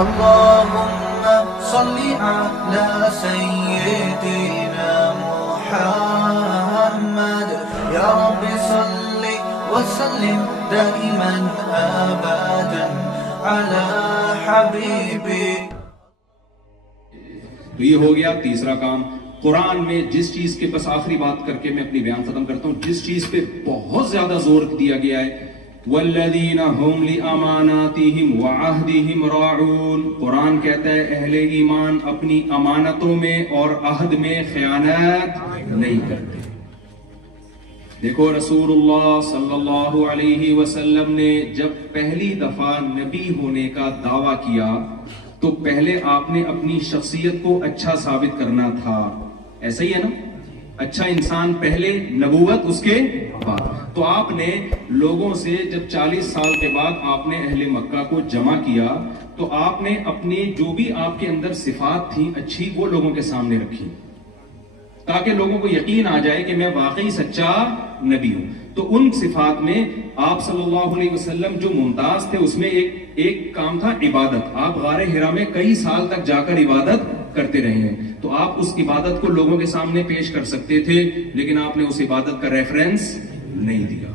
اللهم صل على سيدنا محمد يا رب صل وسلم دائما ابدا على حبيبي. تو یہ ہو گیا تیسرا کام. قرآن میں جس چیز کے بس آخری بات کر کے میں اپنی بیان ختم کرتا ہوں, جس چیز پہ بہت زیادہ زور دیا گیا ہے, والذین هم لاماناتہم وعہدہم راعون. قرآن کہتا ہے اہل ایمان اپنی امانتوں میں اور عہد میں خیانت نہیں کرتے. دیکھو رسول اللہ صلی اللہ علیہ وسلم نے جب پہلی دفعہ نبی ہونے کا دعویٰ کیا تو پہلے آپ نے اپنی شخصیت کو اچھا ثابت کرنا تھا. ایسا ہی ہے نا, اچھا انسان پہلے, نبوت اس کے بعد. تو آپ نے لوگوں سے جب 40 سال کے بعد آپ نے اہل مکہ کو جمع کیا تو آپ نے اپنی جو بھی آپ کے اندر صفات تھیں اچھی وہ لوگوں کے سامنے رکھی تاکہ لوگوں کو یقین آ جائے کہ میں واقعی سچا نبی ہوں. تو ان صفات میں آپ صلی اللہ علیہ وسلم جو ممتاز تھے اس میں ایک کام تھا عبادت. آپ غار حرا میں کئی سال تک جا کر عبادت کرتے رہے ہیں, تو آپ اس عبادت کو لوگوں کے سامنے پیش کر سکتے تھے, لیکن آپ نے اس عبادت کا ریفرنس نہیں دیا.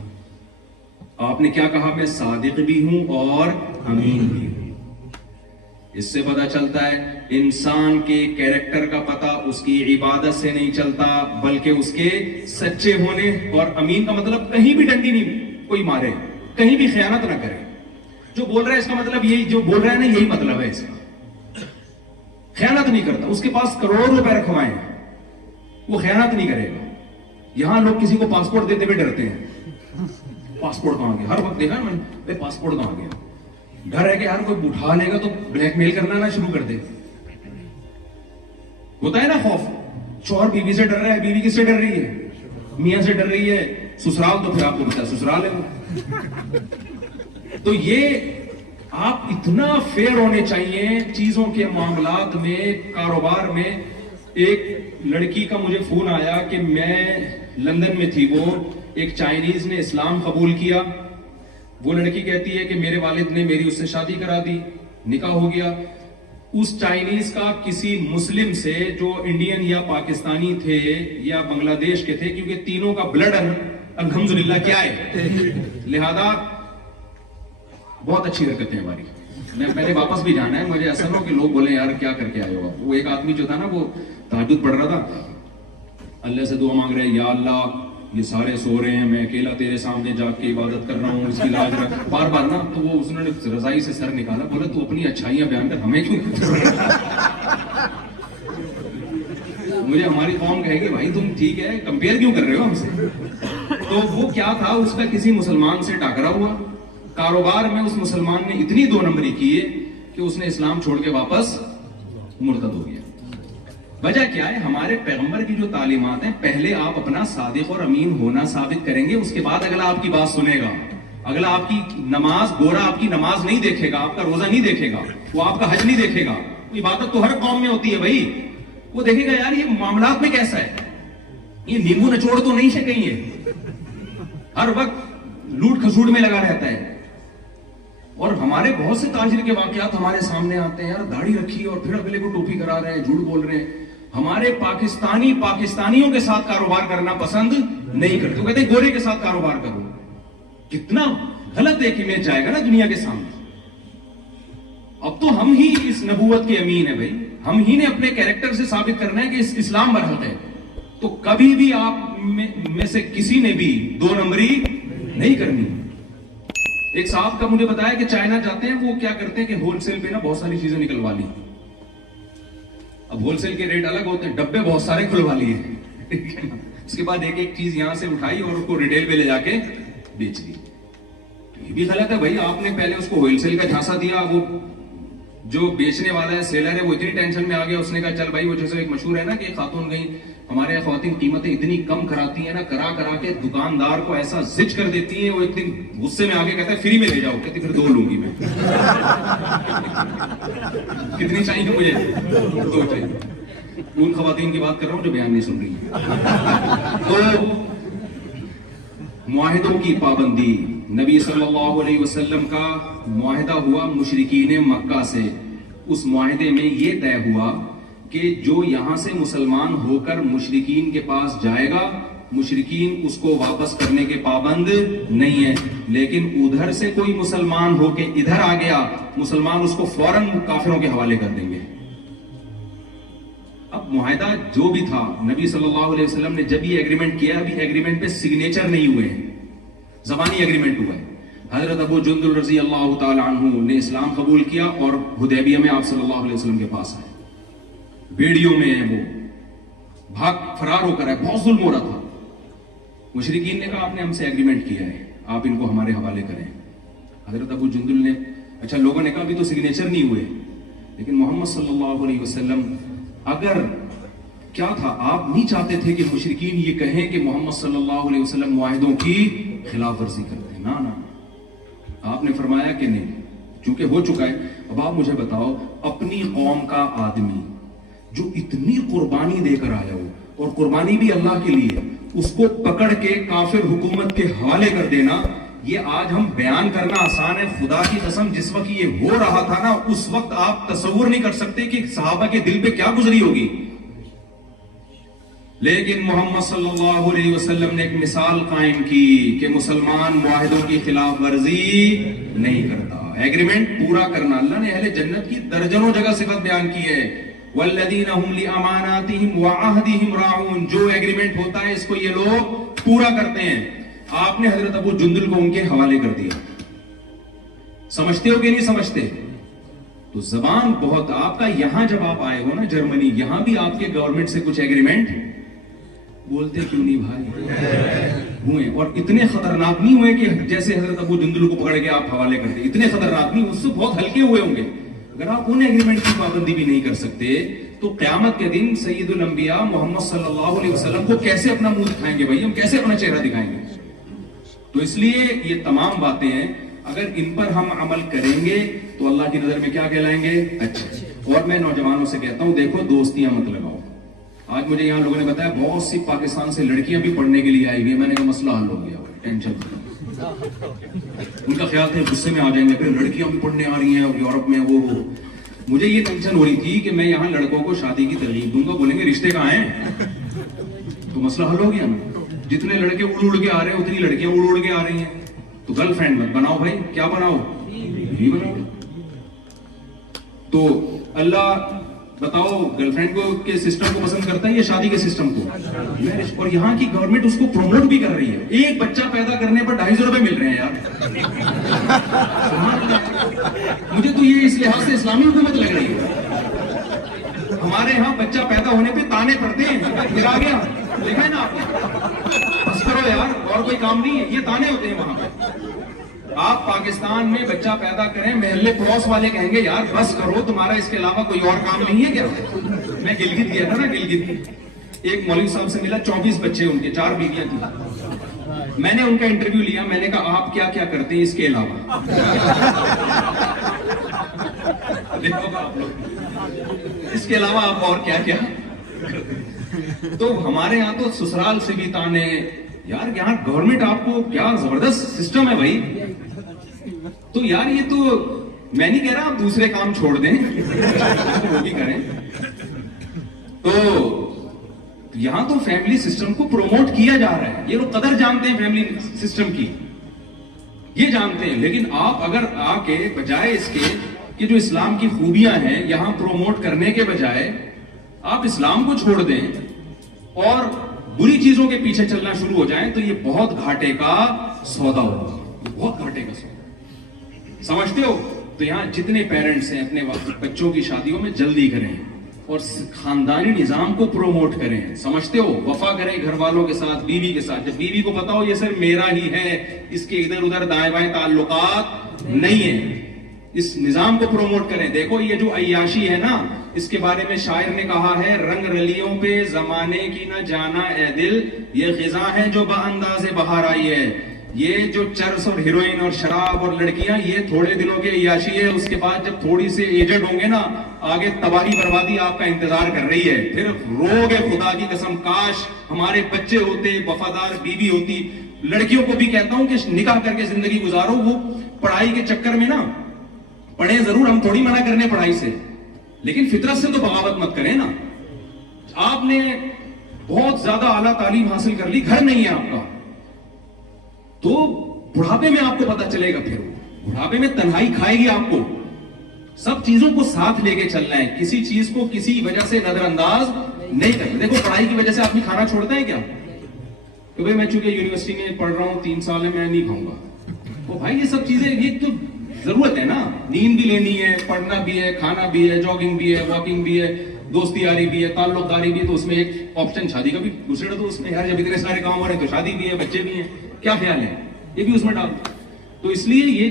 آپ نے کیا کہا, میں صادق بھی ہوں اور امین بھی ہوں. اس سے پتہ چلتا ہے انسان کے کیریکٹر کا پتہ اس کی عبادت سے نہیں چلتا بلکہ اس کے سچے ہونے. اور امین کا مطلب کہیں بھی ڈنڈی نہیں کوئی مارے, کہیں بھی خیانت نہ کرے. جو بول رہا ہے اس کا مطلب یہی, جو بول رہا ہے نا یہی مطلب ہے اس کا. خیانت نہیں کرتا, اس کے پاس کروڑوں روپے رکھوائے ہیں وہ خیانت نہیں کرے گا. یہاں لوگ کسی کو پاسپورٹ دیتے ہوئے ڈرتے ہیں, پاسپورٹ کہاں گیا, ہر وقت دیکھا میں نے پاسپورٹ کہاں گیا. ڈر ہے کہ یار کوئی اٹھا لے گا تو بلیک میل کرنا نہ شروع کر دے. ہوتا ہے نا خوف, شوہر بیوی سے ڈر رہا ہے, بیوی کس سے ڈر رہی ہے, میاں سے ڈر رہی ہے, سسرال تو پھر آپ کو پتا ہے سسرال ہے وہ. تو یہ آپ اتنا فیئر ہونے چاہیے چیزوں کے معاملات میں, کاروبار میں. ایک لڑکی کا مجھے فون آیا کہ میں لندن میں تھی, وہ ایک چائنیز نے اسلام قبول کیا. وہ لڑکی کہتی ہے کہ میرے والد نے میری اس سے شادی کرا دی, نکاح ہو گیا. اس چائنیز کا کسی مسلم سے جو انڈین یا پاکستانی تھے یا بنگلہ دیش کے تھے, کیونکہ تینوں کا بلڈ الحمدللہ کیا ہے, لہذا بہت اچھی حرکتیں ہماری. میں نے واپس بھی جانا ہے, مجھے ایسا نہ ہو کہ لوگ بولیں یار کیا کر کے آئے ہو. وہ ایک آدمی جو تھا نا وہ تہجد پڑھ رہا تھا, اللہ سے دعا مانگ رہے, یا اللہ یہ سارے سو رہے ہیں, میں اکیلا تیرے سامنے جا کے عبادت کر رہا ہوں, اس کی لاج رکھ, بار بار نا. تو وہ اس نے رضائی سے سر نکالا, بولا تو اپنی اچھائیاں بیان کر, ہمیں کیوں. مجھے ہماری قوم کہے گی بھائی تم ٹھیک ہے, کمپیئر کیوں کر رہے ہو ہم سے. تو وہ کیا تھا, اس کا کسی مسلمان سے ٹاکرا ہوا. کاروبار میں اس مسلمان نے اتنی دو نمبری کی ہے کہ اس نے اسلام چھوڑ کے واپس مرتد ہو گیا. وجہ کیا ہے, ہمارے پیغمبر کی جو تعلیمات ہیں, پہلے آپ اپنا صادق اور امین ہونا ثابت کریں گے, اس کے بعد اگلا آپ کی بات سنے گا. اگلا آپ کی نماز, گورا آپ کی نماز نہیں دیکھے گا, آپ کا روزہ نہیں دیکھے گا, وہ آپ کا حج نہیں دیکھے گا. عبادت تو ہر قوم میں ہوتی ہے بھائی, وہ دیکھے گا یار یہ معاملات میں کیسا ہے, یہ نیمبو نچوڑ تو نہیں ہے کہیں, یہ ہر وقت لوٹ کھسوٹ میں لگا رہتا ہے. اور ہمارے بہت سے تاجر کے واقعات ہمارے سامنے آتے ہیں, یار داڑھی رکھی اور پھر اگلے کو ٹوپی کرا رہے ہیں, جھوٹ بول رہے ہیں. ہمارے پاکستانیوں کے ساتھ کاروبار کرنا پسند نہیں کرتے, وہ کہتے ہیں گورے کے ساتھ کاروبار کرو. کتنا غلط ایک امیج جائے گا نا دنیا کے سامنے. اب تو ہم ہی اس نبوت کے امین ہیں بھائی, ہم ہی نے اپنے کیریکٹر سے ثابت کرنا ہے کہ اسلام برحق ہے. تو کبھی بھی آپ میں سے کسی نے بھی دو نمبری نہیں کرنی. ایک صاحب کا مجھے بتایا کہ چائنا جاتے ہیں, وہ کیا کرتے ہیں کہ ہول سیل پہ نا بہت ساری چیزیں نکلوا لی. اب ہول سیل کے ریٹ الگ ہوتے ہیں, ڈبے بہت سارے کھلوا لیے. اس کے بعد ایک ایک چیز یہاں سے اٹھائی اور اس کو ریٹیل پہ لے جا کے بیچ دی. یہ بھی غلط ہے بھائی, آپ نے پہلے اس کو ہول سیل کا جھانسا دیا, وہ جو بیچنے والا ہے سیلر ہے وہ اتنی ٹینشن میں آ گیا, اس نے کہا چل بھائی, وہ جیسے ایک مشہور ہے نا کہ خاتون گئی, ہمارے خواتین قیمتیں اتنی کم کراتی ہیں نا, کرا کے دکاندار کو ایسا زج کر دیتی ہیں, وہ ایک دن غصے میں آگے کہتا ہے فری میں لے جاؤ, کہتی پھر 2 لوں گی میں. کتنی چاہیے مجھے, 2 چاہیے. ان خواتین کی بات کر رہا ہوں جو بیان نہیں سن رہی ہیں. تو معاہدوں کی پابندی, نبی صلی اللہ علیہ وسلم کا معاہدہ ہوا مشرکین مکہ سے, اس معاہدے میں یہ طے ہوا کہ جو یہاں سے مسلمان ہو کر مشرکین کے پاس جائے گا مشرکین اس کو واپس کرنے کے پابند نہیں ہیں، لیکن ادھر سے کوئی مسلمان ہو کے ادھر آ گیا مسلمان اس کو فوراً کافروں کے حوالے کر دیں گے۔ اب معاہدہ جو بھی تھا نبی صلی اللہ علیہ وسلم نے جب یہ ایگریمنٹ کیا، ابھی ایگریمنٹ پہ سگنیچر نہیں ہوئے ہیں، زبانی ایگریمنٹ ہوا ہے۔ حضرت ابو جندل رضی اللہ تعالی عنہ نے اسلام قبول کیا اور حدیبیہ میں آپ صلی اللہ علیہ وسلم کے پاس آئے، بیڑیوں میں ہیں، وہ بھاگ فرار ہو کر آئے، بہت ظلم ہو رہا تھا۔ مشرکین نے کہا آپ نے ہم سے ایگریمنٹ کیا ہے، آپ ان کو ہمارے حوالے کریں۔ حضرت ابو جندل نے اچھا لوگوں نے کہا ابھی تو سگنیچر نہیں ہوئے، لیکن محمد صلی اللہ علیہ وسلم اگر کیا تھا آپ نہیں چاہتے تھے کہ مشرکین یہ کہیں کہ محمد صلی اللہ علیہ وسلم معاہدوں کی خلاف ورزی کرتے ہیں، نہ آپ نے فرمایا کہ نہیں، چونکہ ہو چکا ہے۔ اب آپ مجھے بتاؤ اپنی قوم کا آدمی جو اتنی قربانی دے کر آیا ہو اور قربانی بھی اللہ کے لیے، اس کو پکڑ کے کافر حکومت کے حوالے کر دینا، یہ آج ہم بیان کرنا آسان ہے، خدا کی قسم جس وقت یہ ہو رہا تھا نا اس وقت آپ تصور نہیں کر سکتے کہ صحابہ کے دل پہ کیا گزری ہوگی۔ لیکن محمد صلی اللہ علیہ وسلم نے ایک مثال قائم کی کہ مسلمان معاہدوں کی خلاف ورزی نہیں کرتا، ایگریمنٹ پورا کرنا۔ اللہ نے اہل جنت کی درجنوں جگہ صفت بیان کی ہے، والذین هم لاماناتهم وعہدهم راعون، جو ایگریمنٹ ہوتا ہے اس کو یہ لوگ پورا کرتے ہیں۔ آپ نے حضرت ابو جندل کو ان کے حوالے کر دیا، سمجھتے ہو کہ نہیں سمجھتے؟ تو زبان بہت آپ کا، یہاں جب آپ آئے ہو نا جرمنی، یہاں بھی آپ کے گورنمنٹ سے کچھ ایگریمنٹ بولتے کیوں نہیں بھائی ہوئے، اور اتنے خطرناک نہیں ہوئے کہ جیسے حضرت ابو جندل کو پکڑ کے آپ حوالے کرتے، اتنے خطرناک نہیں، اس سے بہت ہلکے ہوئے ہوں گے۔ اگر آپ ان ایگریمنٹ کی پابندی بھی نہیں کر سکتے تو قیامت کے دن سید الانبیاء محمد صلی اللہ علیہ وسلم کو کیسے اپنا منہ دکھائیں گے بھائی، ہم کیسے اپنا چہرہ دکھائیں گے؟ تو اس لیے یہ تمام باتیں ہیں، اگر ان پر ہم عمل کریں گے تو اللہ کی نظر میں کیا کہلائیں گے؟ اچھا۔ اور میں نوجوانوں سے کہتا ہوں دیکھو دوستیاں مت لگاؤ۔ آج مجھے یہاں لوگوں نے بتایا بہت سی پاکستان سے لڑکیاں بھی پڑھنے کے لیے آئی ہوئی ہیں، میں نے کہا مسئلہ حل ہو گیا، ٹینشن۔ ان کا خیال تھا غصے میں آ جائیں گے پھر لڑکیاں بھی پڑھنے آ رہی ہیں اور یورپ میں وہ مجھے یہ ٹینشن ہو رہی تھی کہ میں یہاں لڑکوں کو شادی کی ترغیب دوں گا، بولیں گے رشتے کہاں ہیں، تو مسئلہ حل ہو گیا نا۔ جتنے لڑکے اڑ کے آ رہے ہیں اتنی لڑکیاں اڑ کے آ رہی ہیں، تو گرل فرینڈ مت بناؤ بھائی، کیا بناؤ؟ بیوی بناؤ۔ تو اللہ بتاؤ گرل فرینڈ کو کے سسٹم کو پسند کرتا ہے یا شادی کے سسٹم کو؟ اور یہاں کی گورنمنٹ اس کو پروموٹ بھی کر رہی ہے، ایک بچہ پیدا کرنے پر 250 روپے مل رہے ہیں یار۔ مجھے تو یہ اس لحاظ سے اسلامی حکومت لگ رہی ہے۔ ہمارے یہاں بچہ پیدا ہونے پہ تانے پڑتے ہیں، پھر آ گیا، دیکھا ہے نا آپ نے؟ بس کرو یار، اور کوئی کام نہیں ہے، یہ تانے ہوتے ہیں وہاں پہ۔ آپ پاکستان میں بچہ پیدا کریں، محلے پڑوس والے کہیں گے یار بس کرو، تمہارا اس کے علاوہ کوئی اور کام نہیں ہے کیا؟ میں گلگت گیا تھا نا، گلگت ایک مولوی صاحب سے ملا، 24 بچے ان کے، 4 بیویاں تھیں۔ میں نے ان کا انٹرویو لیا، میں نے کہا آپ کیا کیا کرتے ہیں اس کے علاوہ؟ دیکھو گا آپ لوگ، اس کے علاوہ آپ اور کیا کیا؟ تو ہمارے یہاں تو سسرال سے بھی تانے، یار یہاں گورنمنٹ آپ کو کیا زبردست سسٹم ہے بھائی۔ تو یار یہ تو میں نہیں کہہ رہا آپ دوسرے کام چھوڑ دیں، وہ بھی کریں۔ تو یہاں تو فیملی سسٹم کو پروموٹ کیا جا رہا ہے، یہ لوگ قدر جانتے ہیں فیملی سسٹم کی، یہ جانتے ہیں۔ لیکن آپ اگر آ کے بجائے اس کے کہ جو اسلام کی خوبیاں ہیں یہاں پروموٹ کرنے کے بجائے آپ اسلام کو چھوڑ دیں اور بری چیزوں کے پیچھے چلنا شروع ہو جائیں تو یہ بہت گھاٹے کا سودا ہوگا، بہت گھاٹے کا سودا۔ سمجھتے ہو؟ تو یہاں جتنے پیرنٹس ہیں اپنے بچوں کی شادیوں میں جلدی کریں اور خاندانی نظام کو پروموٹ کریں، سمجھتے ہو؟ وفا کریں گھر والوں کے ساتھ، بیوی کے ساتھ، جب بیوی کو پتا ہو یہ صرف میرا ہی ہے، اس کے ادھر ادھر دائیں بائیں تعلقات نہیں ہیں، اس نظام کو پروموٹ کریں۔ دیکھو یہ جو عیاشی ہے نا، اس کے بارے میں شاعر نے کہا ہے، رنگ رلیوں پہ زمانے کی نہ جانا اے دل، یہ غذا ہے جو بانداز بہار آئی ہے۔ یہ جو چرس اور ہیروئن اور شراب اور لڑکیاں یہ تھوڑے دنوں کے عیاشی ہے، اس کے بعد جب تھوڑی سے ایجڈ ہوں گے نا آگے تباہی بربادی آپ کا انتظار کر رہی ہے، پھر رو گے خدا کی قسم کاش ہمارے بچے ہوتے، وفادار بیوی ہوتی۔ لڑکیوں کو بھی کہتا ہوں کہ نکاح کر کے زندگی گزارو، وہ پڑھائی کے چکر میں نا، پڑھیں ضرور، ہم تھوڑی منع کرنے پڑھائی سے، لیکن فطرت سے تو بغاوت مت کریں نا. آپ نے بہت زیادہ اعلیٰ تعلیم حاصل کر لی, گھر نہیں ہے آپ کا, تو بڑھاپے میں آپ کو پتا چلے گا, پھر بڑھاپے میں تنہائی کھائے گی آپ کو. سب چیزوں کو ساتھ لے کے چلنا ہے, کسی چیز کو کسی وجہ سے نظر انداز نہیں کرنا. دیکھو پڑھائی کی وجہ سے آدمی کھانا چھوڑتا ہے کیا, کہ بھائی میں چونکہ یونیورسٹی میں پڑھ رہا ہوں 3 سال ہے, میں نہیں کھاؤں گا. تو بھائی یہ سب چیزیں, یہ تو ضرورت ہے نا, نیند بھی لینی ہے, پڑھنا بھی ہے, کھانا بھی ہے, جاگنگ بھی ہے, واکنگ بھی ہے, دوستی یاری بھی ہے, تعلق داری بھی ہے. تو اس میں ایک آپشن شادی کا بھی دوسرے, تو اس میں یار جب اتنے سارے کام ہو رہے ہیں تو شادی بھی ہے, بچے بھی ہیں, کیا خیال ہے, یہ بھی اس میں ڈال. تو اس لیے یہ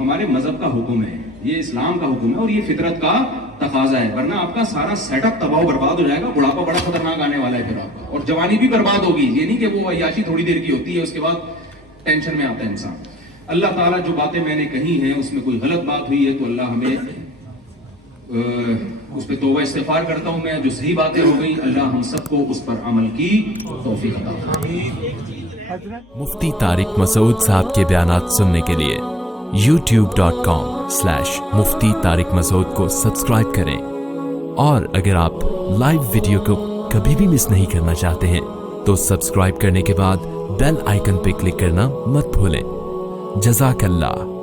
ہمارے مذہب کا حکم ہے, یہ اسلام کا حکم ہے, اور یہ فطرت کا تقاضا ہے. ورنہ آپ کا سارا سیٹ اپ تباہ و برباد ہو جائے گا. بڑھاپا بڑا خطرناک آنے والا ہے پھر آپ کا, اور جوانی بھی برباد ہوگی. یہ نہیں کہ وہ عیاشی تھوڑی دیر کی ہوتی ہے, اس کے بعد ٹینشن میں آتا ہے انسان. اللہ تعالیٰ جو باتیں میں نے کہی ہیں اس میں کوئی غلط بات ہوئی ہے تو اللہ ہمیں اس پہ توبہ استغفار کرتا ہوں میں. جو صحیح باتیں ہو گئی اللہ ہم سب کو اس پر عمل کی توفیق عطا فرمائے. مفتی طارق مسعود صاحب کے بیانات سننے کے لیے youtube.com/مفتی طارق مسعود کو سبسکرائب کریں, اور اگر آپ لائیو ویڈیو کو کبھی بھی مس نہیں کرنا چاہتے ہیں تو سبسکرائب کرنے کے بعد بیل آئیکن پہ کلک کرنا مت بھولیں. جزاک اللہ.